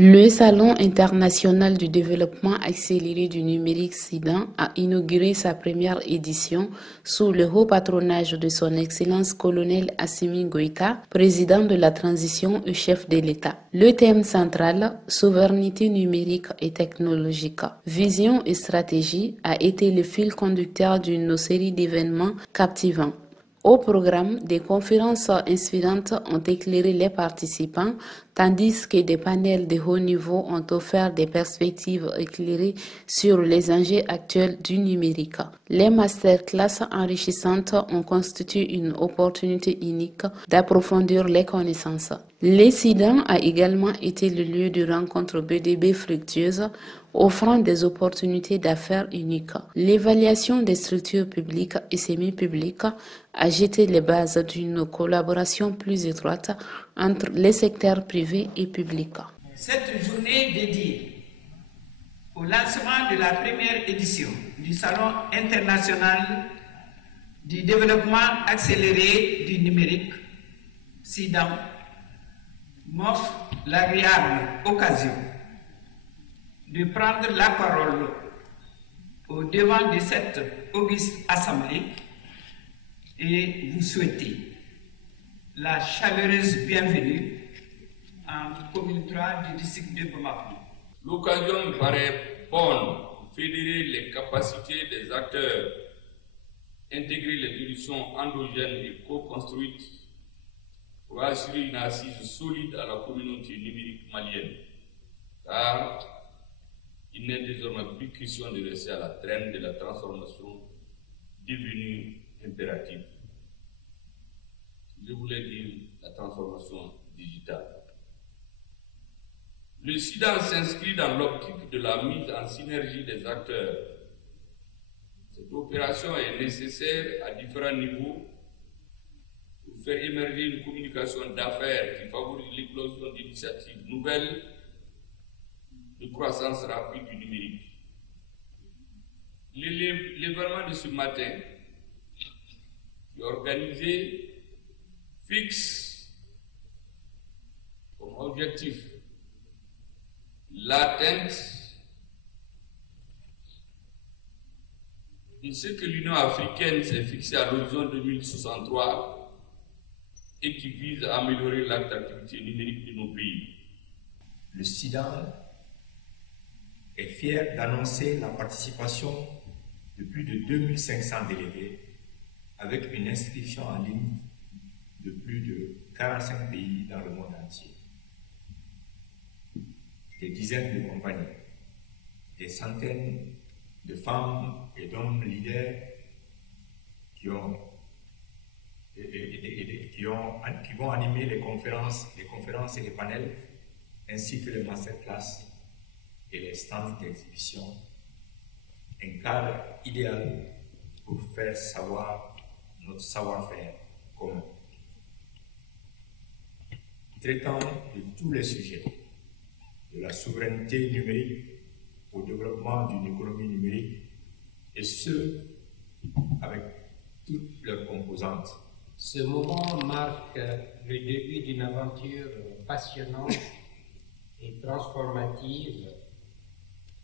Le Salon international du développement accéléré du numérique SIDAN a inauguré sa première édition sous le haut patronage de son Excellence colonel Assimi Goïta, président de la transition et chef de l'État. Le thème central, souveraineté numérique et technologique, vision et stratégie, a été le fil conducteur d'une série d'événements captivants. Au programme, des conférences inspirantes ont éclairé les participants, tandis que des panels de haut niveau ont offert des perspectives éclairées sur les enjeux actuels du numérique. Les masterclass enrichissantes ont constitué une opportunité unique d'approfondir les connaissances. Le SIDAN a également été le lieu de rencontres BDB fructueuses, offrant des opportunités d'affaires uniques. L'évaluation des structures publiques et semi-publiques a jeté les bases d'une collaboration plus étroite entre les secteurs privés et publics. Cette journée dédiée au lancement de la première édition du Salon international du développement accéléré du numérique, SIDAN, m'offre l'agréable occasion de prendre la parole au devant de cette auguste assemblée et vous souhaiter la chaleureuse bienvenue en commune 3 du district de Bamako. L'occasion me paraît bonne pour fédérer les capacités des acteurs, intégrer les solutions endogènes et co-construites pour assurer une assise solide à la communauté numérique malienne. Car il n'est désormais plus question de rester à la traîne de la transformation devenue impérative. Je voulais dire la transformation digitale. Le SIDAN s'inscrit dans l'optique de la mise en synergie des acteurs. Cette opération est nécessaire à différents niveaux pour faire émerger une communication d'affaires qui favorise l'éclosion d'initiatives nouvelles de croissance rapide du numérique. L'événement de ce matin, qui est organisé, fixe comme objectif l'atteinte de ce que l'Union africaine s'est fixé à l'horizon 2063 et qui vise à améliorer l'attractivité numérique de nos pays. Le SIDAN est fier d'annoncer la participation de plus de 2500 délégués avec une inscription en ligne de plus de 45 pays dans le monde entier. Des dizaines de compagnies, des centaines de femmes et d'hommes leaders qui vont animer les conférences et les panels, ainsi que les masterclass et les stands d'exhibition, un cadre idéal pour faire savoir notre savoir-faire commun. Traitant de tous les sujets, de la souveraineté numérique au développement d'une économie numérique, et ce, avec toutes leurs composantes. Ce moment marque le début d'une aventure passionnante et transformative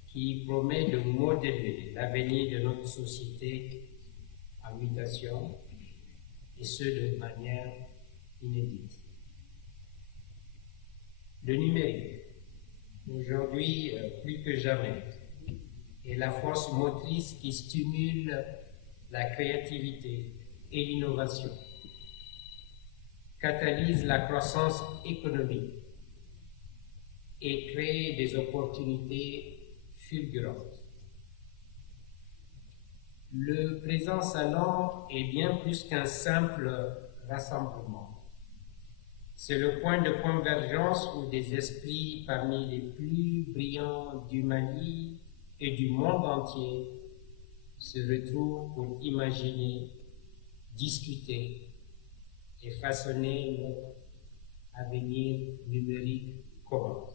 qui promet de modeler l'avenir de notre société en mutation, et ce de manière inédite. Le numérique, aujourd'hui plus que jamais, est la force motrice qui stimule la créativité et l'innovation, catalyse la croissance économique et crée des opportunités fulgurantes. Le présent salon est bien plus qu'un simple rassemblement. C'est le point de convergence où des esprits parmi les plus brillants du Mali et du monde entier se retrouvent pour imaginer, discuter et façonner notre avenir numérique commun.